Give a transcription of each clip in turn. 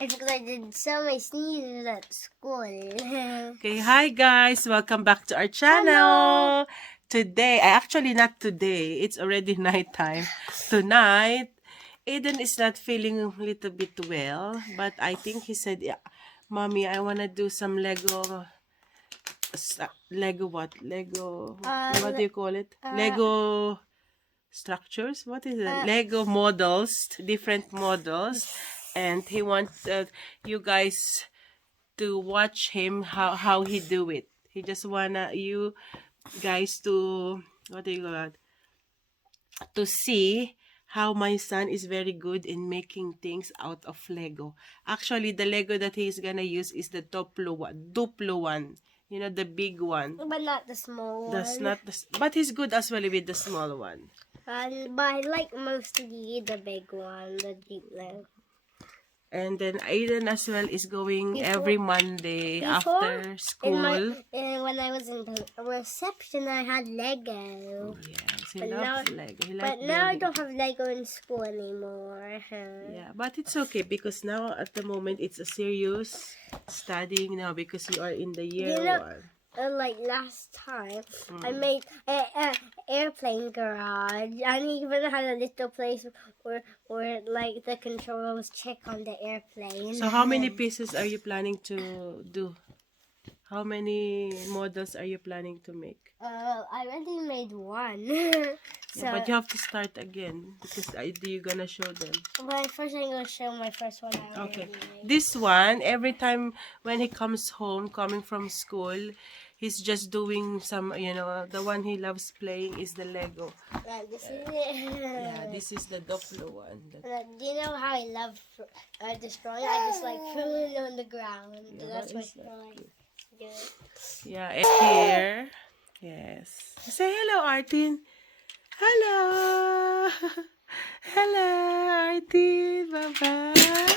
It's because I did so many sneezes at school. Okay, hi guys, welcome back to our channel. Today, actually not today, it's already nighttime. Tonight, Aiden is not feeling a little bit well, but I think he said, yeah, Mommy, I want to do some Lego what? What do you call it? Lego structures? What is it? Lego models, different models. And he wants you guys to watch him how he do it. He just wanna you guys to what do you call it? To see how my son is very good in making things out of Lego. Actually, the Lego that he's gonna use is the Duplo one. You know, the big one. But not the small one. That's not the, but he's good as well with the small one. But I like mostly the big one, the deep Lego. And then Aiden as well is going every Monday after school. When I was in the reception, I had Lego. Yes, he loves Lego. But now I don't have Lego in school anymore. Yeah, but it's okay because now at the moment it's a serious studying now because you are in the year one. Like last time, I made an airplane garage. I even had a little place where like the controls check on the airplane. So how many pieces are you planning to do? How many models are you planning to make? I already made one. So, yeah, but you have to start again because you're gonna show them. Well, first I'm gonna show my first one. Okay, this one every time when he comes home, coming from school, he's just doing some. You know, the one he loves playing is the Lego. This is it. Yeah, this is the Duplo one. Do you know how I love destroying? I just like throwing it on the ground. Yeah, that's what I do. Yeah, and here, yes. Say hello, Artin. Hello. Hello, Artin. Bye-bye.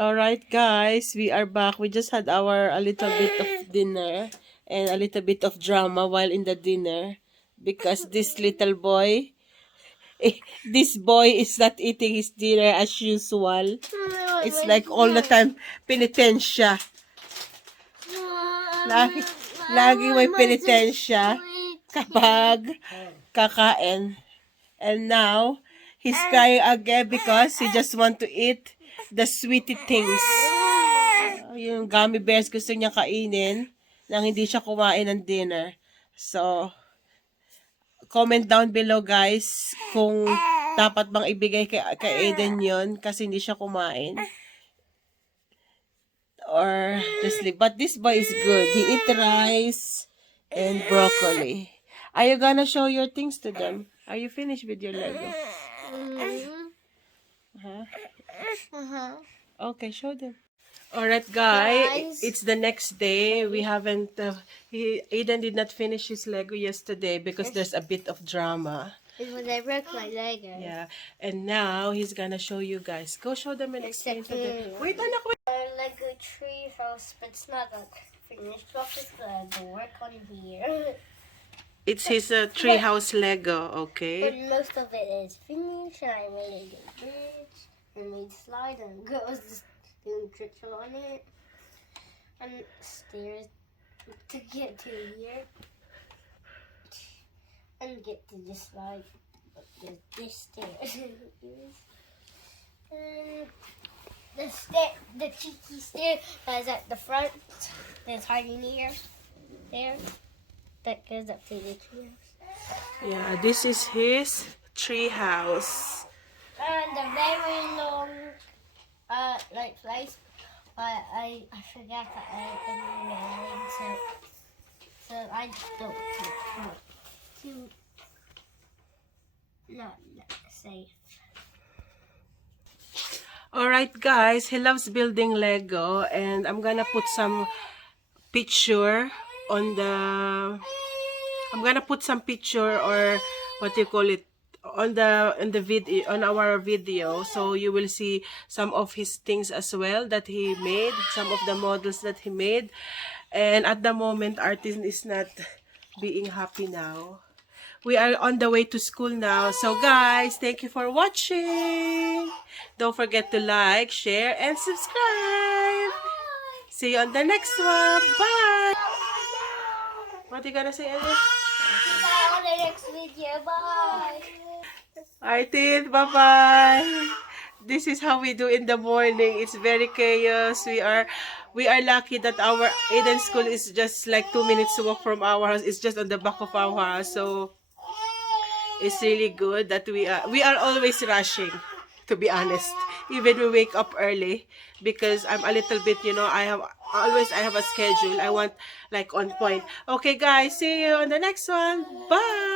All right, guys, we are back. We just had a little bit of dinner and a little bit of drama while in the dinner because this little boy, this boy is not eating his dinner as usual. It's like all the time penitensya. Lagi may penitensya kapag kakain. And now, he's crying again because he just want to eat the sweetie things. Yung gummy bears gusto niya kainin nang hindi siya kumain ng dinner. So, comment down below guys kung dapat bang ibigay kay Aiden yon kasi hindi siya kumain. Or just leave. But this boy is good. He eat rice and broccoli. Are you gonna show your things to them? Are you finished with your Lego? Okay, show them. Alright guys, it's the next day. We haven't, Aiden did not finish his Lego yesterday because there's a bit of drama. It's when I broke my Lego. Yeah, and now he's gonna show you guys. Go show them and explain to them. Wait, anak, wait. Lego tree house, but it's not like finished off. It's gonna work on here. It's his treehouse Lego, okay? But most of it is finished. I made a bridge, I made slide and girls doing tricks on it, and stairs to get to here, and get to this slide. This stairs. And the cheeky stair that's at the front, that's hiding here, there. That goes up to the treehouse. Yeah, this is his treehouse. And a very long, like place, but I forgot that I didn't married, so I don't too not safe. Alright guys, he loves building Lego and I'm gonna put some picture on the or what you call it on the video, on our video, so you will see some of his things as well that he made, some of the models that he made. And at the moment Artin is not being happy now. We are on the way to school now. So guys, thank you for watching. Don't forget to like, share, and subscribe. See you on the next one. Bye. What are you gonna say, Ellie? Bye on the next video. Bye. Artin, bye-bye. This is how we do in the morning. It's very chaos. We are lucky that our Aiden school is just like 2 minutes walk from our house. It's just on the back of our house. So it's really good that we are always rushing, to be honest. Even we wake up early because I'm a little bit, you know, I have a schedule. I want like on point. Okay guys, see you on the next one. Bye.